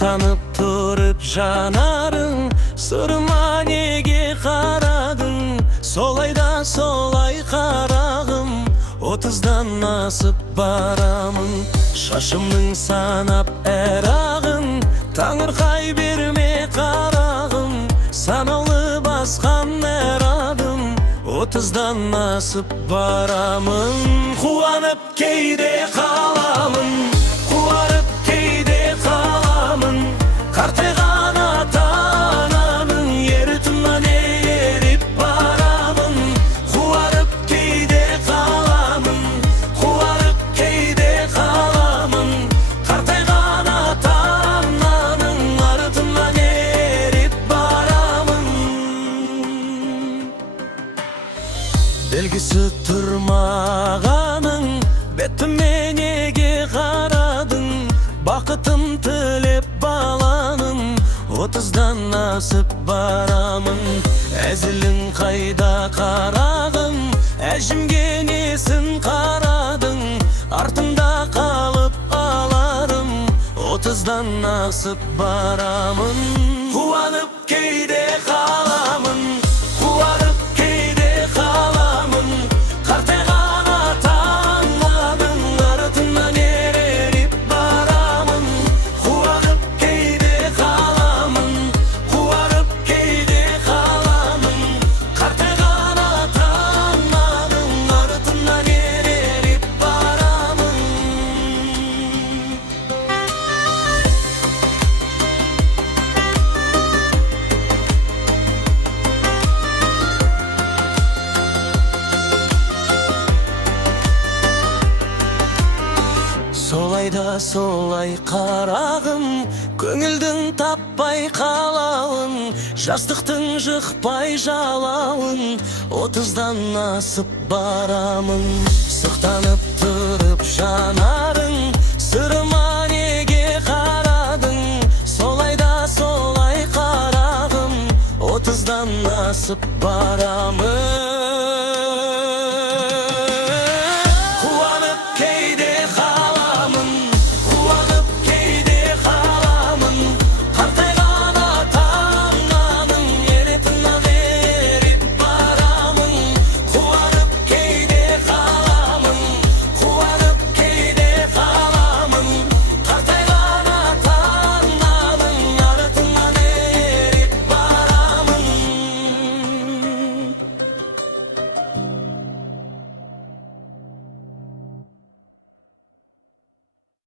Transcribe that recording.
Сыктанып тұрып жанарың, сырыма неге қарадың? Солайда солай қарағым, 30-дан асып барамын. Шашымның санап әр ағын, таңырқай берме қарағым. Санаулы басқан әр адым, 30-дан асып барамын. Қуанып кейде қаламын, қуарып кейде қаламын. Қартайған ата-ананың ертімнен еріп барамын. Қуарып кейде қаламын, қуарып кейде қаламын. Қартайған ата-ананың артынан еріп барамын. Белгісі тұрмағаның, бетіме неге қарадың? Бақытым тілеп баланың, 30-дан асып барамын. Әзілің қайда қарағым, әжімге несін қарадың? Артымда қалып аларым, 30-дан асып барамын. Қуанып кейде қаламын, қуарып кейде қаламын. Қартайған ата-ананың артынан еріп барамын. Қуанып кейде қаламын, қуарып кейде қаламын. Қартайған ата-ананың артынан еріп барамын. Солайда солай қарағым, көңілдің таппай қалауын. Жастықтың жықпай жалауын, 30-дан асып барамын. Сықтанып тұрып жанарың, сырыма неге қарадың? Солайда солай қарағым, 30-дан асып барамын.